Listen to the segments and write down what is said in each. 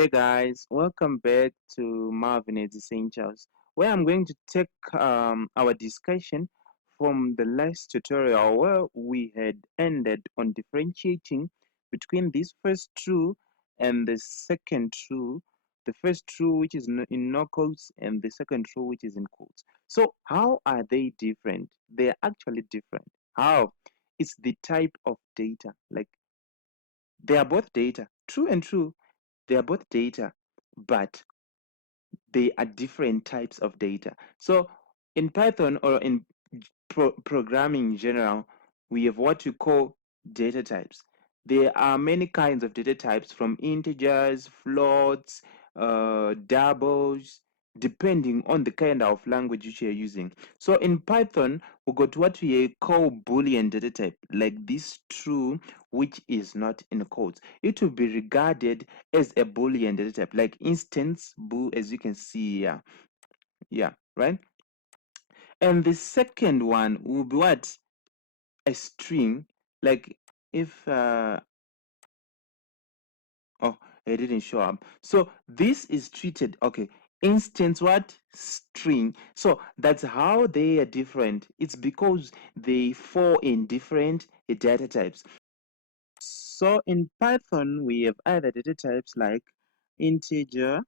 Hey guys, welcome back to Marvin Essentials, where I'm going to take our discussion from the last tutorial where we had ended on differentiating between this first true and the second true, the first true which is in no quotes and the second true which is in quotes. So how are they different? They are actually different. How? It's the type of data. Like they are both data, true and true, they are both data, but they are different types of data. So in Python or in programming in general, we have what we call data types. There are many kinds of data types, from integers, floats, doubles, depending on the kind of language which you're using. So in Python, we got what we call Boolean data type, like this true, which is not in quotes. It will be regarded as a Boolean data type, like instance bool, as you can see here. Yeah, right? And the second one will be what? A string. Like if oh, it didn't show up. So this is treated, okay, instance what? String. So that's how they are different. It's because they fall in different data types. So in Python, we have other data types like integer,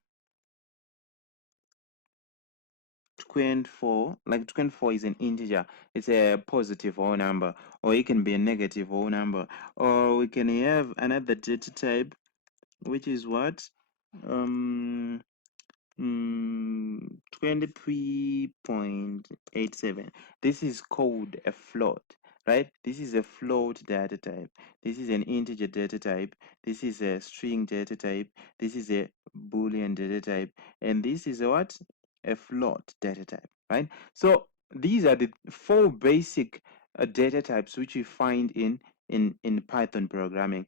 24. Like 24 is an integer. It's a positive whole number, or it can be a negative whole number. Or we can have another data type, which is what? Um, 23.87. This is called a float, right? This is a float data type. This is an integer data type. This is a string data type. This is a Boolean data type. And this is a what? A float data type, right? So these are the four basic data types which you find in Python programming.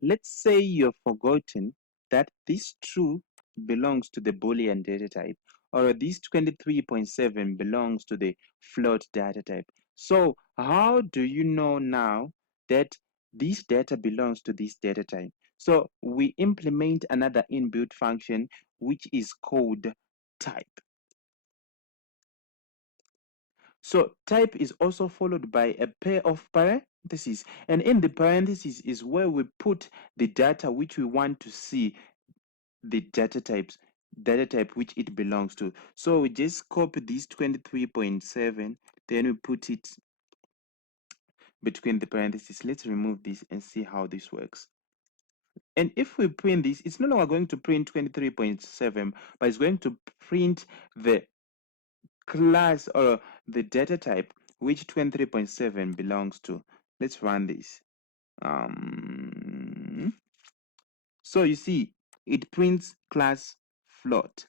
Let's say you've forgotten that this true belongs to the Boolean data type, or this 23.7 belongs to the float data type. So how do you know now that this data belongs to this data type? So we implement another inbuilt function which is called type. So type is also followed by a pair of parentheses, and in the parentheses is where we put the data which we want to see, the data type which it belongs to. So we just copy this 23.7, then we put it between the parentheses. Let's remove this and see how this works. And if we print this, it's no longer going to print 23.7, but it's going to print the class or the data type which 23.7 belongs to. Let's run this. So you see, it prints class float.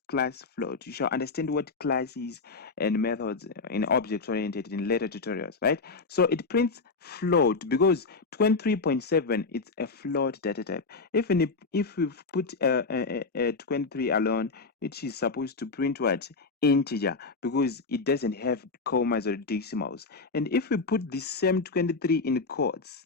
You shall understand what class is and methods in object oriented in later tutorials, right? So it prints float because 23.7 it's a float data type. If we've put a 23 alone, it is supposed to print what? Integer, because it doesn't have commas or decimals. And if we put the same 23 in quotes,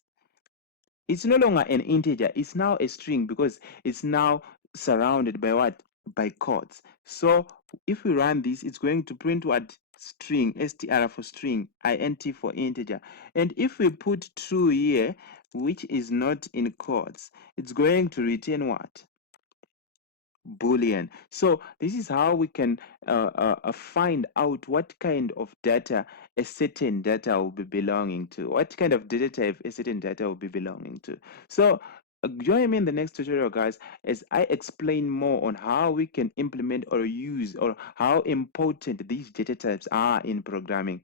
it's no longer an integer, it's now a string because it's now surrounded by what? By quotes. So if we run this, it's going to print what? String, str for string, int for integer. And if we put true here, which is not in quotes, it's going to return what? Boolean. So this is how we can find out what kind of data a certain data will be belonging to, what kind of data type a certain data will be belonging to. So join me in the next tutorial, guys, as I explain more on how we can implement or use, or how important these data types are in programming.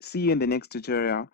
See you in the next tutorial.